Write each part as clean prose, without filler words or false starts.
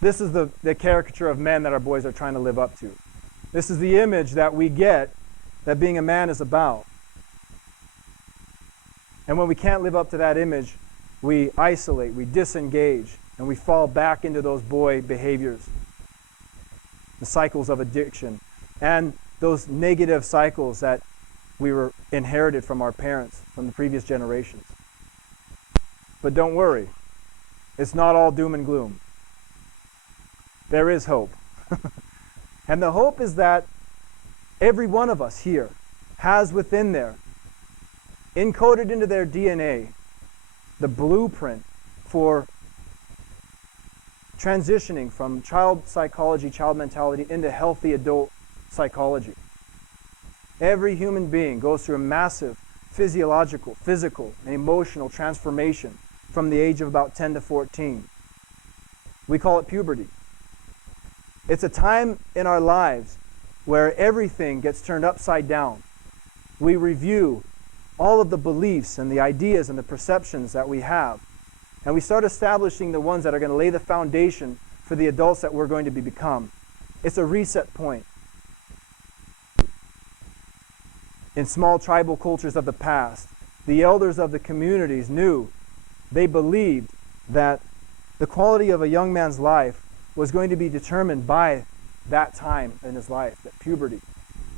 This is the caricature of men that our boys are trying to live up to. This is the image that we get that being a man is about. And when we can't live up to that image, we isolate, we disengage, and we fall back into those boy behaviors, the cycles of addiction, and those negative cycles that we were inherited from our parents, from the previous generations. But don't worry, it's not all doom and gloom. There is hope. And the hope is that every one of us here has within there, encoded into their DNA, the blueprint for transitioning from child psychology, child mentality, into healthy adult psychology. Every human being goes through a massive physiological, physical, and emotional transformation from the age of about 10 to 14. We call it puberty. It's a time in our lives where everything gets turned upside down. We review all of the beliefs and the ideas and the perceptions that we have, and we start establishing the ones that are going to lay the foundation for the adults that we're going to become. It's a reset point. In small tribal cultures of the past, the elders of the communities they believed that the quality of a young man's life was going to be determined by that time in his life, that puberty.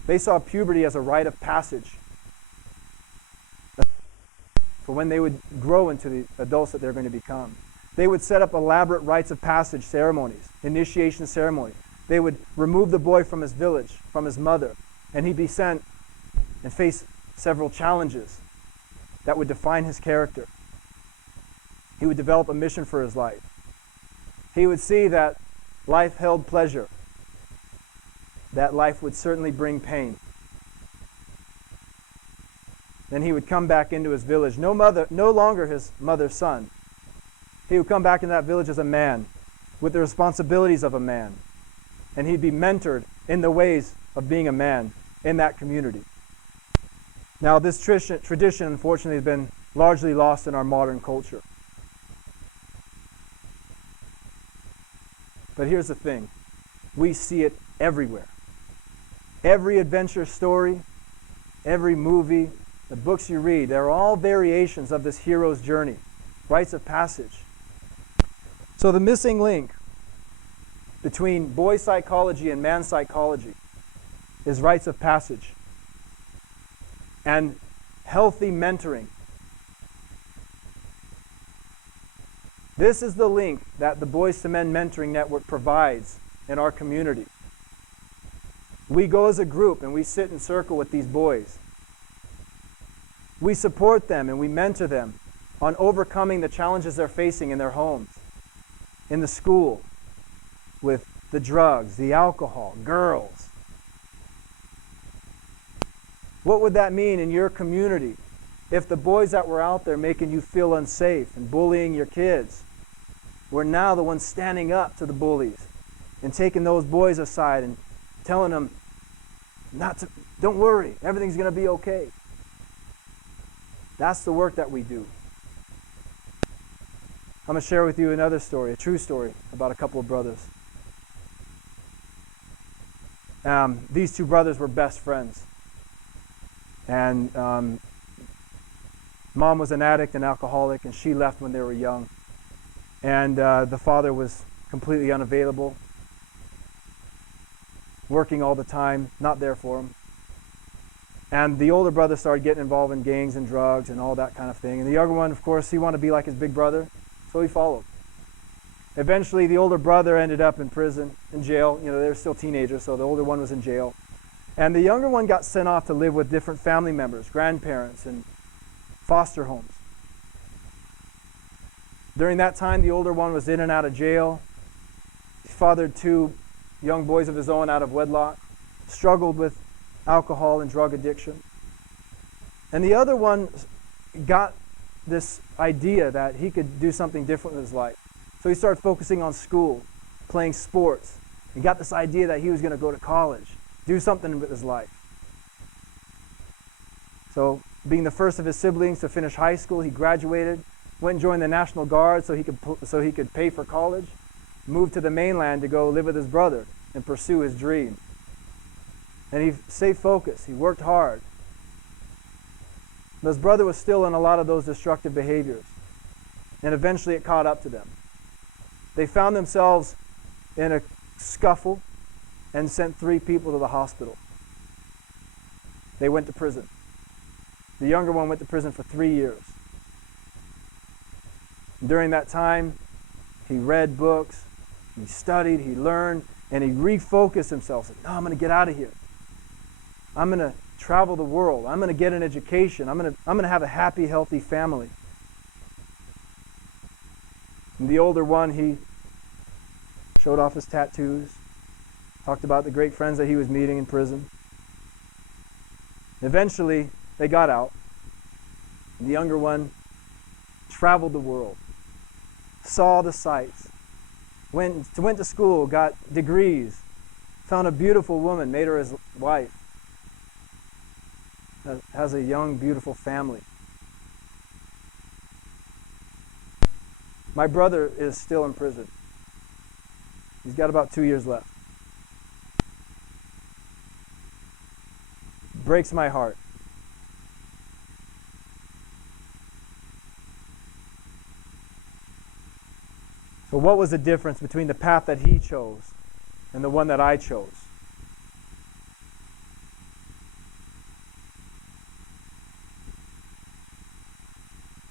They saw puberty as a rite of passage for when they would grow into the adults that they're going to become. They would set up elaborate rites of passage ceremonies, initiation ceremony. They would remove the boy from his village, from his mother, and he'd be sent and face several challenges that would define his character. He would develop a mission for his life. He would see that life held pleasure, that life would certainly bring pain. Then he would come back into his village, no longer his mother's son. He would come back into that village as a man, with the responsibilities of a man. And he'd be mentored in the ways of being a man in that community. Now, this tradition, unfortunately, has been largely lost in our modern culture. But here's the thing. We see it everywhere. Every adventure story, every movie, the books you read, they're all variations of this hero's journey, rites of passage. So the missing link between boy psychology and man psychology is rites of passage and healthy mentoring. This is the link that the Boys to Men Mentoring Network provides in our community. We go as a group and we sit in circle with these boys. We support them and we mentor them on overcoming the challenges they're facing in their homes, in the school, with the drugs, the alcohol, girls. What would that mean in your community if the boys that were out there making you feel unsafe and bullying your kids were now the ones standing up to the bullies and taking those boys aside and telling them, don't worry, everything's going to be okay. That's the work that we do. I'm going to share with you another story, a true story about a couple of brothers. These two brothers were best friends. And mom was an addict and alcoholic, and she left when they were young. And the father was completely unavailable, working all the time, not there for him. And the older brother started getting involved in gangs and drugs and all that kind of thing. And the younger one, of course, he wanted to be like his big brother, so he followed. Eventually, the older brother ended up in prison, in jail. You know, they were still teenagers, so the older one was in jail. And the younger one got sent off to live with different family members, grandparents, and foster homes. During that time, the older one was in and out of jail. He fathered two young boys of his own out of wedlock, struggled with alcohol and drug addiction. And the other one got this idea that he could do something different with his life. So he started focusing on school, playing sports. He got this idea that he was going to go to college, do something with his life. So, being the first of his siblings to finish high school, he graduated, went and joined the National Guard so he could pay for college. moved to the mainland to go live with his brother and pursue his dream. And he stayed focused. He worked hard. But his brother was still in a lot of those destructive behaviors. And eventually it caught up to them. They found themselves in a scuffle and sent 3 people to the hospital. They went to prison. The younger one went to prison for 3 years. During that time, he read books, he studied, he learned, and he refocused himself. Said, "No, I'm going to get out of here. I'm going to travel the world. I'm going to get an education. I'm going to have a happy, healthy family." And the older one, he showed off his tattoos, talked about the great friends that he was meeting in prison. Eventually, they got out. The younger one traveled the world, saw the sights, went to school, got degrees, found a beautiful woman, made her his wife, has a young, beautiful family. My brother is still in prison. He's got about 2 years left. Breaks my heart. So what was the difference between the path that he chose and the one that I chose?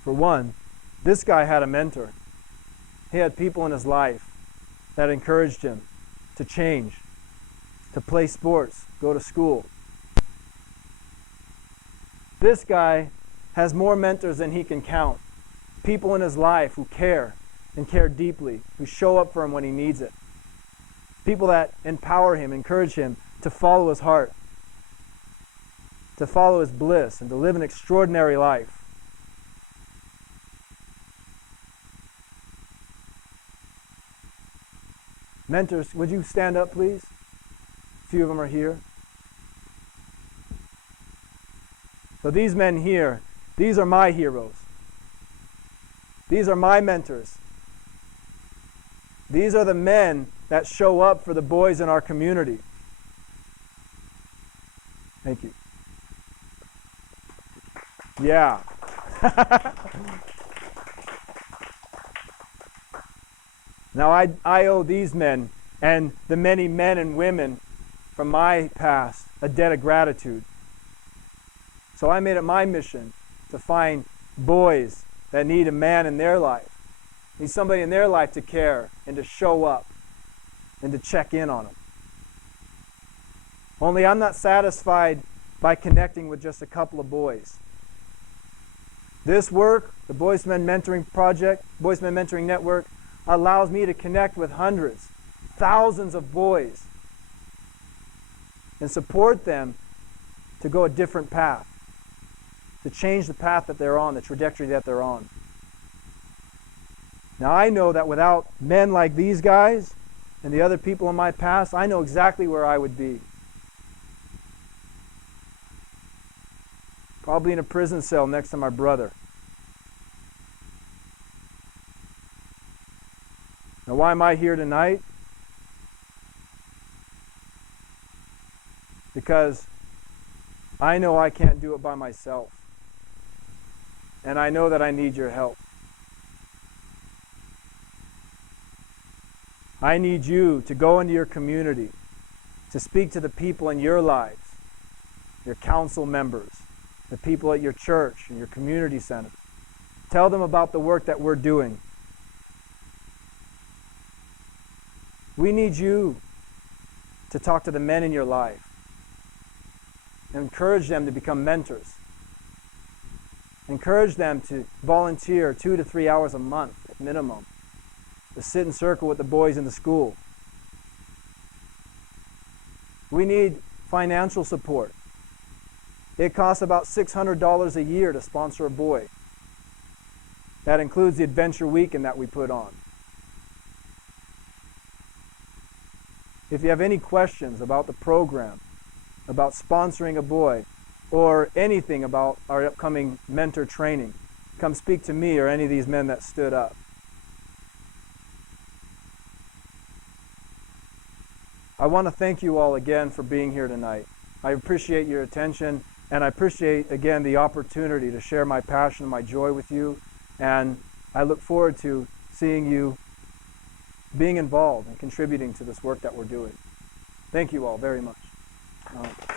For one, this guy had a mentor. He had people in his life that encouraged him to change, to play sports, go to school. This guy has more mentors than he can count. People in his life who care and care deeply, who show up for him when he needs it. People that empower him, encourage him to follow his heart, to follow his bliss, and to live an extraordinary life. Mentors, would you stand up, please? A few of them are here. So these men here, these are my heroes. These are my mentors. These are the men that show up for the boys in our community. Thank you. Yeah. Now I owe these men and the many men and women from my past a debt of gratitude. So I made it my mission to find boys that need a man in their life, need somebody in their life to care and to show up and to check in on them. Only I'm not satisfied by connecting with just a couple of boys. This work, the Boys Men Mentoring Project, Boys Men Mentoring Network, allows me to connect with hundreds, thousands of boys and support them to go a different path, to change the path that they're on, the trajectory that they're on. Now I know that without men like these guys and the other people in my past, I know exactly where I would be. Probably in a prison cell next to my brother. Now why am I here tonight? Because I know I can't do it by myself. And I know that I need your help. I need you to go into your community, to speak to the people in your lives, your council members, the people at your church and your community centers. Tell them about the work that we're doing. We need you to talk to the men in your life and encourage them to become mentors. Encourage them to volunteer 2 to 3 hours a month at minimum, to sit in circle with the boys in the school. We need financial support. It costs about $600 a year to sponsor a boy. That includes the adventure weekend that we put on. If you have any questions about the program, about sponsoring a boy, or anything about our upcoming mentor training, come speak to me or any of these men that stood up. I want to thank you all again for being here tonight. I appreciate your attention, and I appreciate, again, the opportunity to share my passion and my joy with you. And I look forward to seeing you being involved and contributing to this work that we're doing. Thank you all very much.